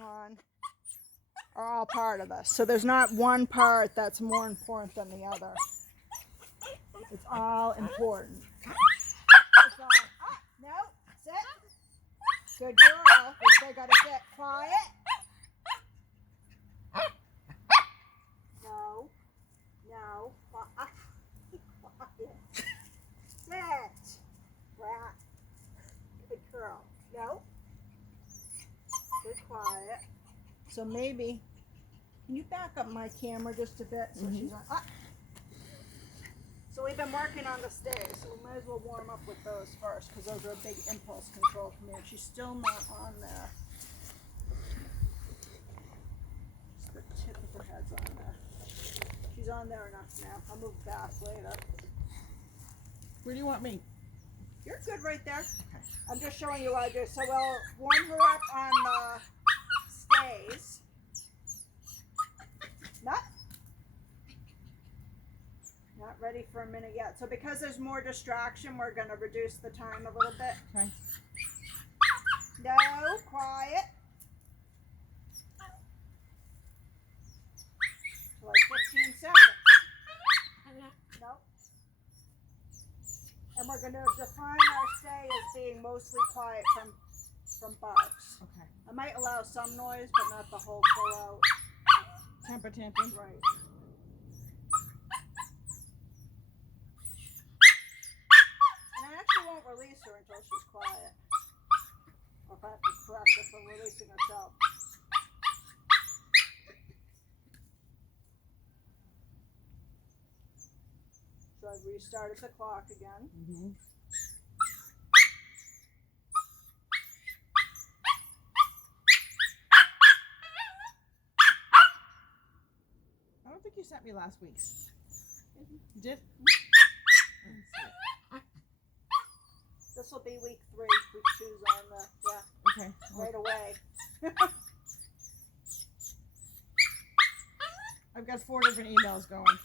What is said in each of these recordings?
on are all part of this. So there's not one part that's more important than the other. It's all important. Oh, no, sit. Good girl. We still gotta sit quiet. No, no, quiet. Sit. Rat. Good girl. No. Good quiet. So maybe, can you back up my camera just a bit so she's on? So we've been working on the stairs, so we might as well warm up with those first because those are a big impulse control for me. And she's still not on there. Just the tip of her head's on there. She's on there enough now. I'll move back later. Where do you want me? You're good right there. Okay. I'm just showing you what I do. So we'll warm her up on the stays. Not ready for a minute yet. So because there's more distraction, we're going to reduce the time a little bit. Okay. No, quiet. So like 15 seconds. Nope. And we're going to define our stay as being mostly quiet from barks. Okay. I might allow some noise, but not the whole full out. Temper tantrum. Right. And I actually won't release her until she's quiet. Or if I have to correct her for releasing herself. So I've restarted the clock again. Mm-hmm. I don't think you sent me last week's. You did? This will be week 3. Week 2's on the, Okay. right away. I've got 4 different emails going.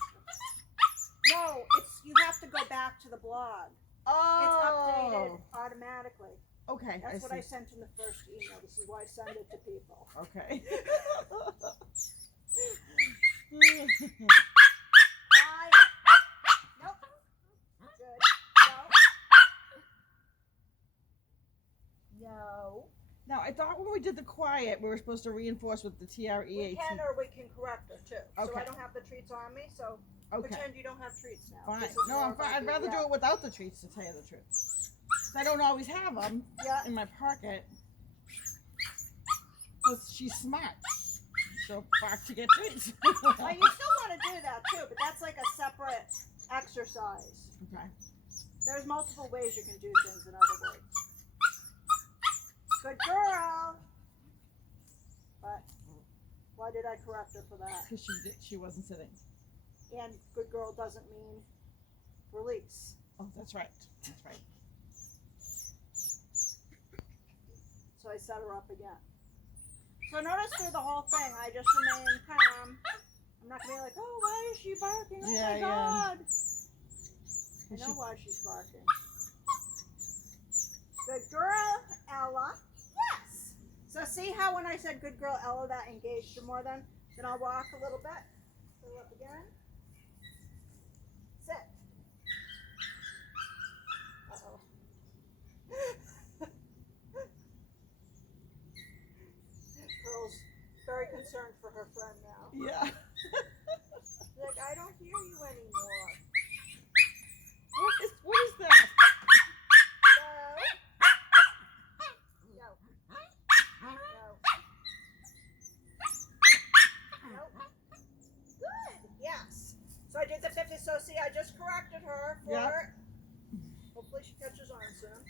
No, you have to go back to the blog. Oh. It's updated automatically. Okay. That's what I see. sent in the first email. This is why I send it to people. Okay. Quiet. Nope. Good. No. No. Now, I thought when we did the quiet, we were supposed to reinforce with the TREAT. We can or we can correct her too. So Okay. I don't have the treats on me, so Okay. pretend you don't have treats now. Fine. This is No, more I'm about fine. I'd you, rather do it without the treats, to tell you the truth. 'Cause I don't always have them in my pocket. Because she's smart. She'll bark to get treats. Well, you still want to do that too, but that's like a separate exercise. Okay. There's multiple ways you can do things, in other words. Good girl. But why did I correct her for that? Because she wasn't sitting. And good girl doesn't mean release. Oh, that's right. That's right. So I set her up again. So notice through the whole thing, I just remain calm. I'm not going to be like, oh, why is she barking? Oh Yeah, my yeah. God. I Is know she- why she's barking. Good girl, Ella. Yes. So see how when I said good girl, Ella, that engaged her more then? Then I'll walk a little bit. Go up again. Sit. Uh-oh. Pearl's very concerned for her friend now. Yeah. Like, I don't hear you anymore. What is that? No. Nope. Good. Yes. So I did the 50. So see, I just corrected her for. Yep. Hopefully she catches on soon.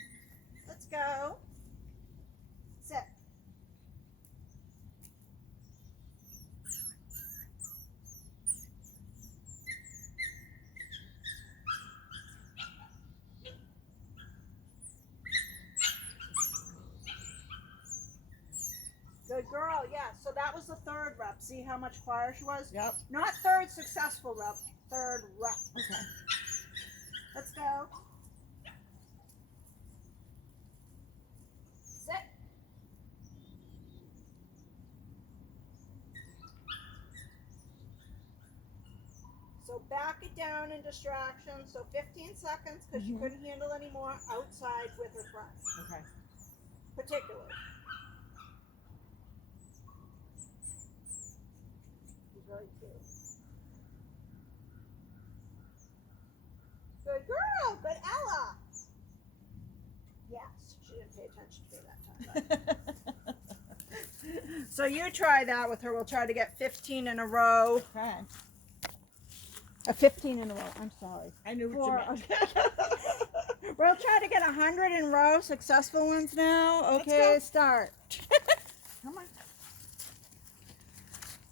Let's go. Sit. Good girl, yeah. So that was the 3rd rep. See how much quieter she was? Yep. Not 3rd successful rep, 3rd rep. Okay. Let's go. back it down in distraction. So 15 seconds because she couldn't handle any more outside with her friends, Okay. particularly. She's very cute. Good girl. Good Ella. Yes, she didn't pay attention to me that time. So you try that with her. We'll try to get 15 in a row. Okay. 15 in a row. I'm sorry. I knew what you meant. We'll try to get 100 in a row. Successful ones now. Let's Okay, go. start. Come on.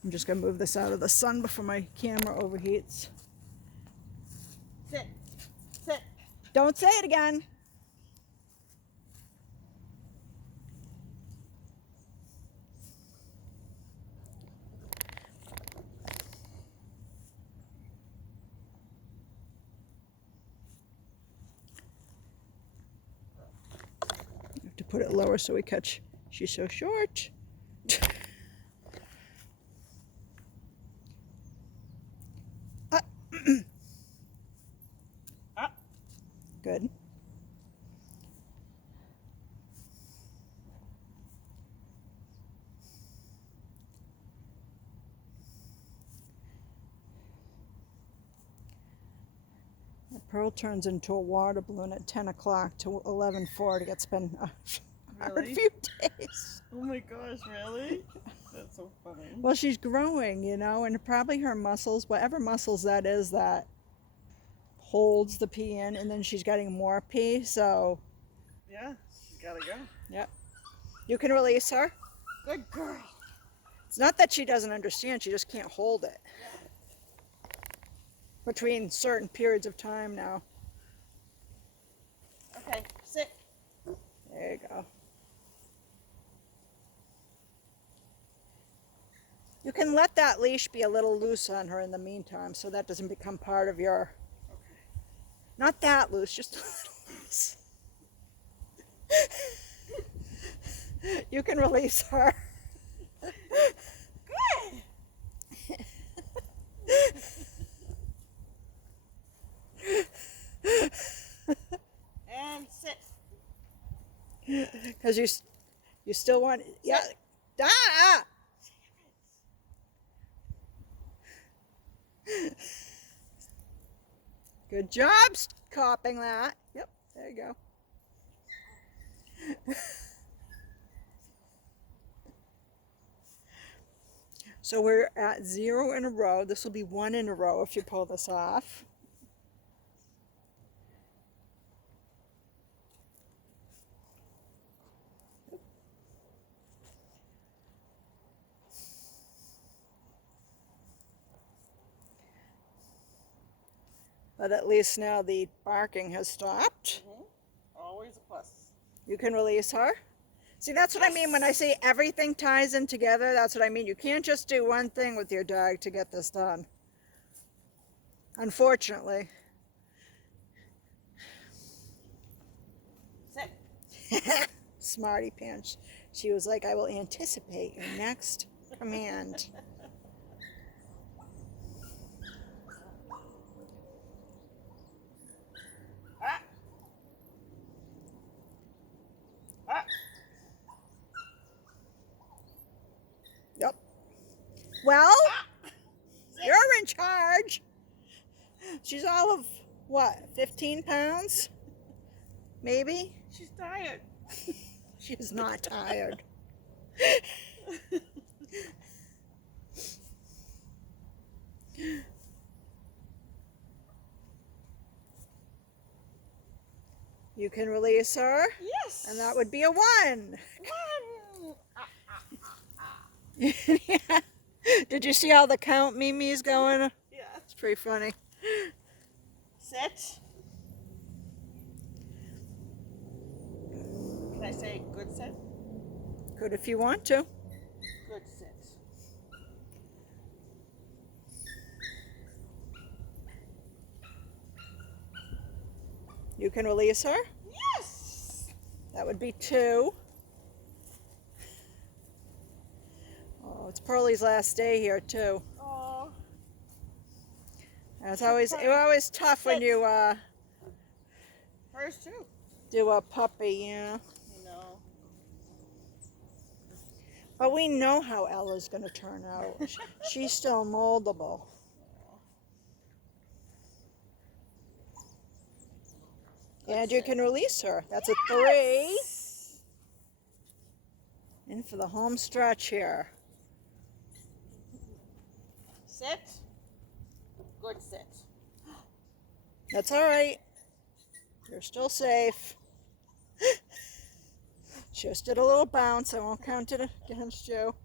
I'm just going to move this out of the sun before my camera overheats. Sit. Sit. Don't say it again. I have to put it lower so we catch. She's so short. Good. Pearl turns into a water balloon at 10 o'clock to 11:40. It's been a hard Really? few days. Oh my gosh, really? That's so funny. Well, she's growing, you know, and probably her muscles, whatever muscles that is that holds the pee in, and then she's getting more pee. So, Yeah, you gotta go. yep. You can release her. Good girl. It's not that she doesn't understand, she just can't hold it. Between certain periods of time now. Okay, sit. There you go. You can let that leash be a little loose on her in the meantime so that doesn't become part of your... Okay. Not that loose, just a little loose. You can release her. Good. And sit. Because you still want... Yeah. Ah! Good job copying that. Yep, there you go. So we're at 0 in a row. This will be 1 in a row if you pull this off. But at least now the barking has stopped. Always a plus. You can release her. See, that's what I mean when I say everything ties in together. That's what I mean. You can't just do one thing with your dog to get this done. Unfortunately. Sit. Smarty pants. She was like, I will anticipate your next command. Ah. Ah. Yep. Well, you're in charge. She's all of, what, 15 pounds? Maybe? She's tired. She's not tired. You can release her, Yes. and that would be a 1. One. Yeah. Did you see how the count Mimi's going? Yeah. It's pretty funny. Sit. Can I say good sit? Good if you want to. Good sit. You can release her. Yes. That would be 2. Oh, it's Pearlie's last day here too. Oh. It's always tough when you Hers too. do a puppy, yeah. You know. But we know how Ella's going to turn out. She's still moldable. And you can release her. That's a 3. In for the home stretch here. Sit. Good sit. That's all right. You're still safe. Just did a little bounce. I won't count it against you.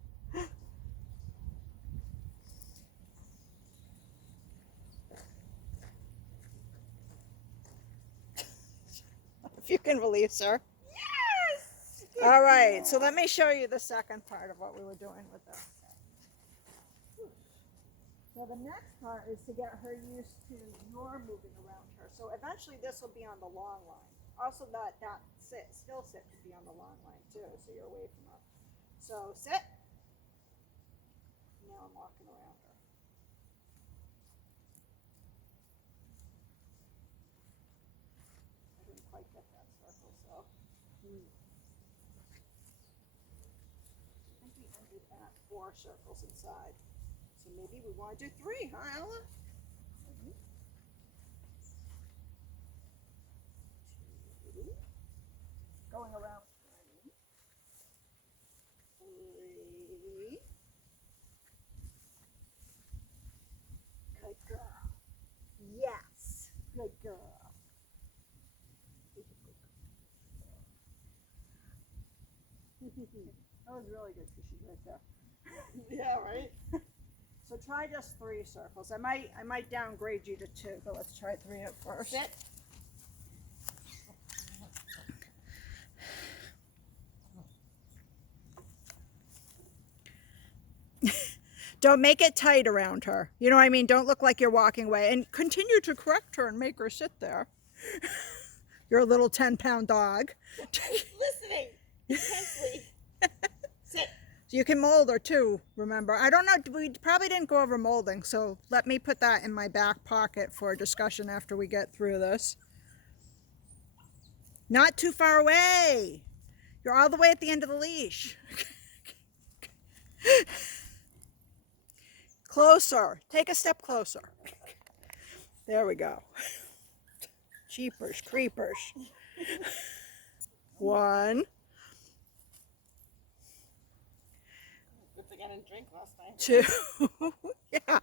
If you can release her. Yes! All right, so let me show you the second part of what we were doing with this. So the next part is to get her used to your moving around her. So eventually this will be on the long line. Also that still sit could be on the long line too, so you're away from her. So sit. Now I'm walking around her. I didn't quite get that circle, so. I think we ended at 4 circles inside. So maybe we want to do 3, huh, Ella? Going around 3. 3. Good girl. Yes. Good girl. That was really good because she's right there. Yeah, right? So try just 3 circles. I might downgrade you to 2, but let's try 3 at first. Sit. Don't make it tight around her. You know what I mean? Don't look like you're walking away. And continue to correct her and make her sit there. You're a little 10-pound dog. Listening intensely. Sit. You can mold her too, remember. I don't know, we probably didn't go over molding, so let me put that in my back pocket for a discussion after we get through this. Not too far away. You're all the way at the end of the leash. Closer. Take a step closer. There we go. Jeepers creepers. 1. Good thing I didn't drink last time. 2. Yeah.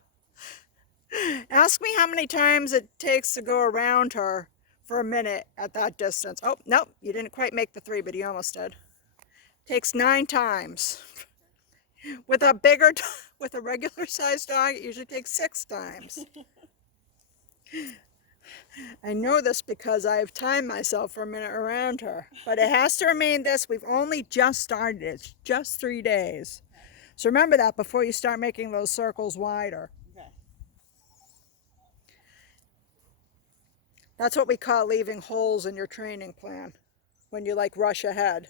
Ask me how many times it takes to go around her for a minute at that distance. Oh, nope. You didn't quite make the 3, but you almost did. Takes 9 times. With a with a regular sized dog, it usually takes 6 times. I know this because I've timed myself for a minute around her, but it has to remain this. We've only just started. It's just 3 days. So remember that before you start making those circles wider. Okay. That's what we call leaving holes in your training plan, when you like rush ahead.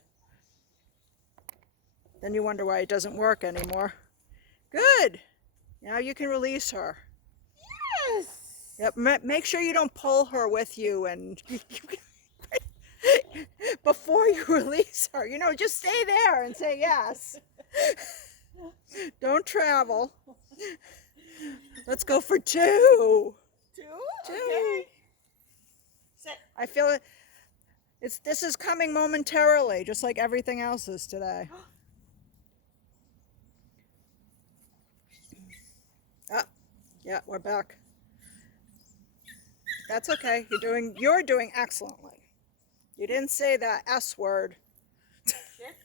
Then you wonder why it doesn't work anymore. Good. Now you can release her. Yes. Yep. Make sure you don't pull her with you and before you release her. You know, just stay there and say yes. Don't travel. Let's go for 2. 2? 2. Okay. Sit. I feel it. This is coming momentarily, just like everything else is today. Yeah, we're back. That's okay. You're doing excellently. You didn't say that S word. Sit.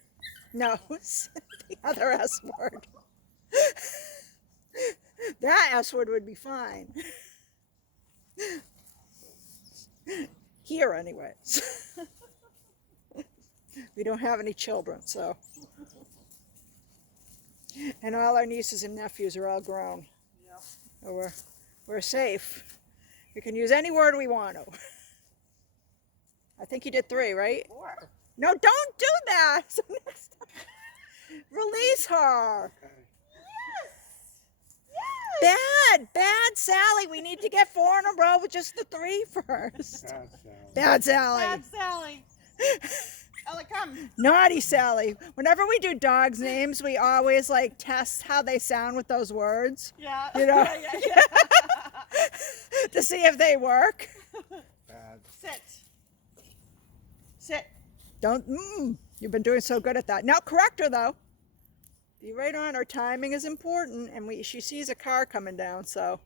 No, the other S word. That S word would be fine. Here, anyways. We don't have any children, so. And all our nieces and nephews are all grown. Yeah. So we're safe. We can use any word we want to. I think you did 3, right? 4. No, don't do that. So next time, release her. Yes. Yes. Bad Sally. We need to get 4 in a row with just the 3 first. Bad Sally. Bad Sally. Ella, come. Naughty Sally. Whenever we do dogs' names, we always like test how they sound with those words. Yeah. You know? Yeah. To see if they work. Bad. Sit. Sit. Don't. You've been doing so good at that. Now correct her though. Be right on. Her timing is important, and she sees a car coming down, so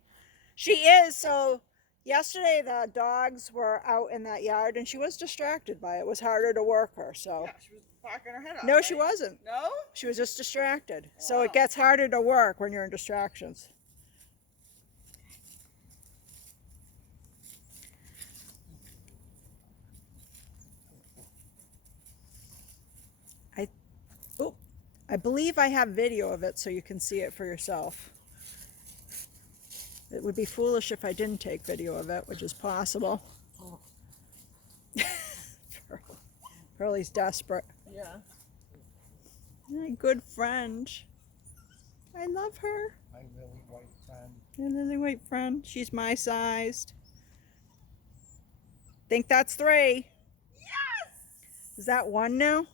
she is. So yesterday the dogs were out in that yard, and she was distracted by it. It was harder to work her. So Yeah, she was barking her head off. no, right? she wasn't. No? She was just distracted. So Wow. it gets harder to work when you're in distractions. I believe I have video of it so you can see it for yourself. It would be foolish if I didn't take video of it, which is possible. Oh. Pearlie's desperate. Yeah. My good friend. I love her. My lily white friend. My lily white friend. She's my sized. Think that's 3. Yes! Is that 1 now?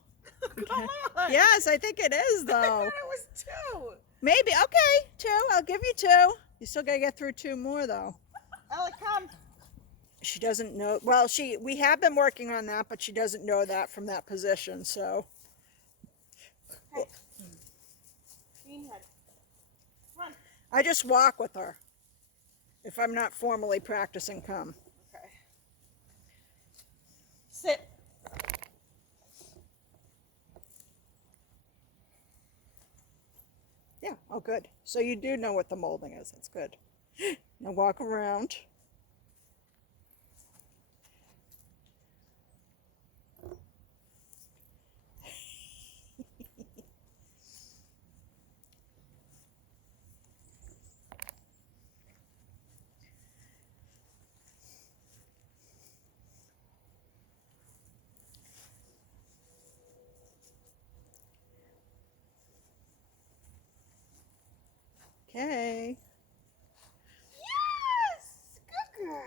Come on. Yes, I think it is I though. thought it was 2. Maybe. Okay, 2. I'll give you 2. You still gotta get through 2 more though. Ella, come. She doesn't know. Well, we have been working on that, but she doesn't know that from that position. So Hey. Beanhead. Come on. I just walk with her if I'm not formally practicing come. Okay. Sit. Yeah. Oh, good. So you do know what the molding is. That's good. Now walk around. Okay. Yes! Good girl.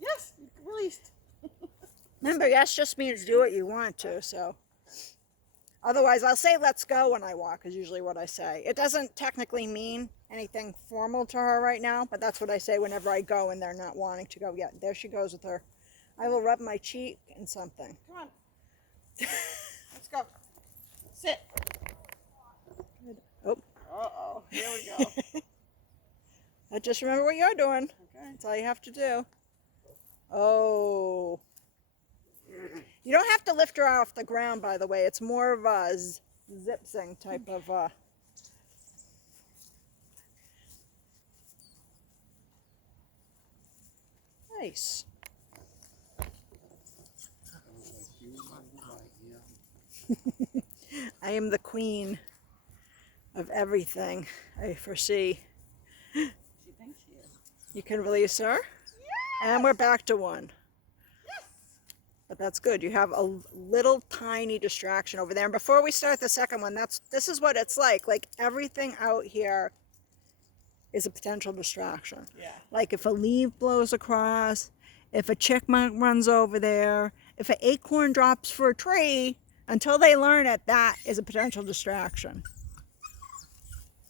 Yes, released. Remember, yes just means do what you want to, so. Otherwise, I'll say let's go when I walk, is usually what I say. It doesn't technically mean anything formal to her right now, but that's what I say whenever I go and they're not wanting to go yet. There she goes with her. I will rub my cheek and something. Come on. Let's go. Sit. Oh, Uh-oh. Here we go. just remember what you're doing. Okay. That's all you have to do. Oh. You don't have to lift her off the ground, by the way. It's more of a zip-zing type of... Nice. I am the queen of everything, I foresee. She thinks she is. You can release her. And we're back to 1. But that's good. You have a little tiny distraction over there. And before we start the second one, this is what it's like. Like everything out here is a potential distraction. Yeah. Like if a leaf blows across, if a chickmunk runs over there, if an acorn drops for a tree, until they learn it, that is a potential distraction.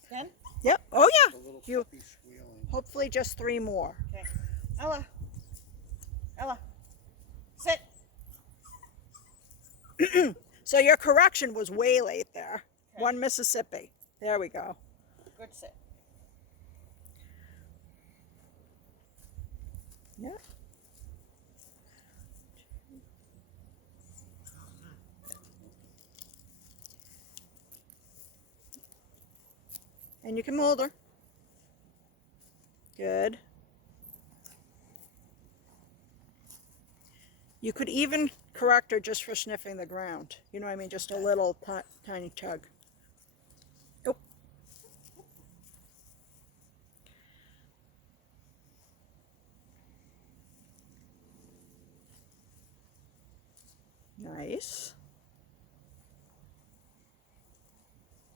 Then? Yep. Oh A yeah. little You puppy squealing. hopefully just 3 more. Okay. Ella. Ella. Sit. So your correction was way late there. Okay. 1 Mississippi. There we go. Good sit. Yeah. And you can mold her. Good. You could even correct her just for sniffing the ground. You know what I mean? Just a little tiny tug. Oh. Nice.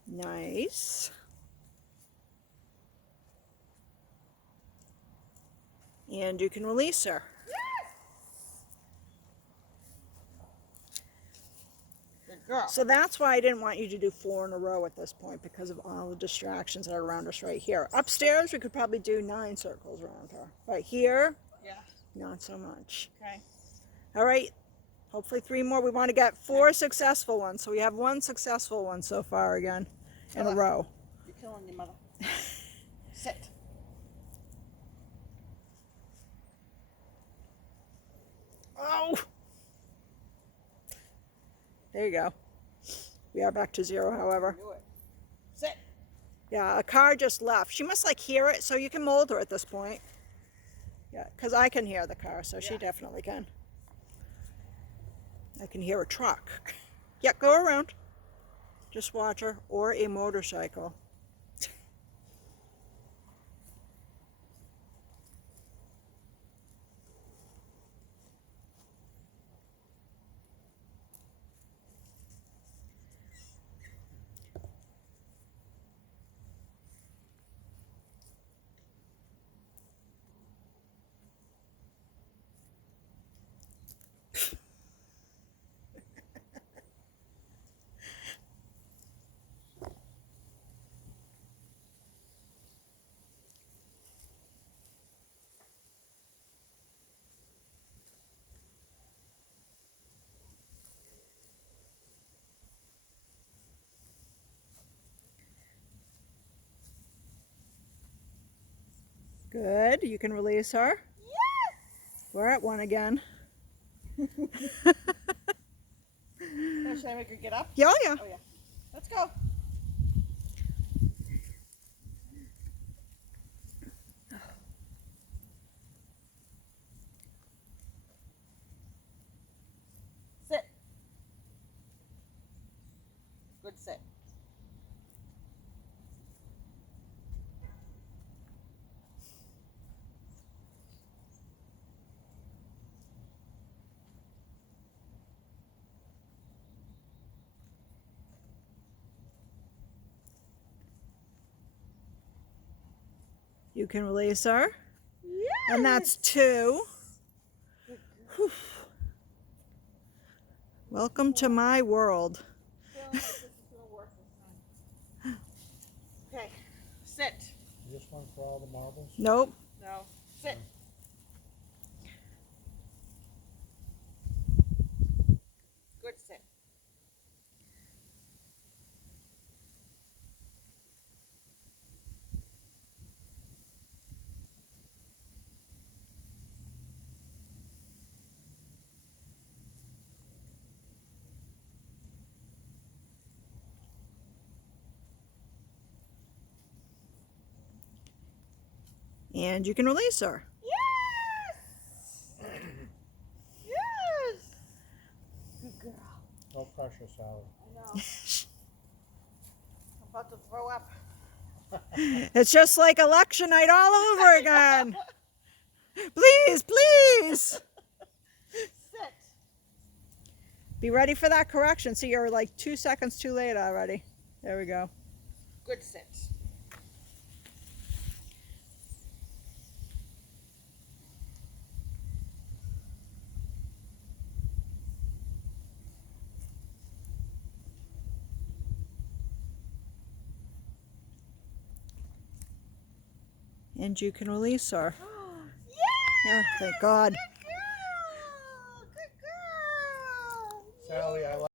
Nice. And you can release her. Good girl. So that's why I didn't want you to do 4 in a row at this point, because of all the distractions that are around us right here. Upstairs, we could probably do 9 circles around her. Right here, Yeah. not so much. Okay. All right, hopefully 3 more. We want to get 4 successful ones. So we have 1 successful one so far again in a row. You're killing your mother. Sit. Oh! There you go. We are back to 0, however. Do it. Sit. Yeah, a car just left. She must like hear it, so you can mold her at this point. Yeah, because I can hear the car, so she Yeah. definitely can. I can hear a truck. Yeah, go around. Just watch her. Or a motorcycle. Good. You can release her. Yes. We're at 1 again. Now, should I make her get up? Yeah, oh yeah. Oh yeah. Let's go. Sit. Good sit. You can release her. Yes. And that's 2. Whew. Welcome to my world. This is gonna work this time. Okay. Sit. This one for all the marbles? Nope. No. Sit. Good sit. And you can release her. Yes. Yes. Good girl. No pressure, Sally. I know. I'm about to throw up. It's just like election night all over again. Please, please. Sit. Be ready for that correction. See, you're like 2 seconds too late already. There we go. Good sit. And you can release her. Yes. Yeah, thank God.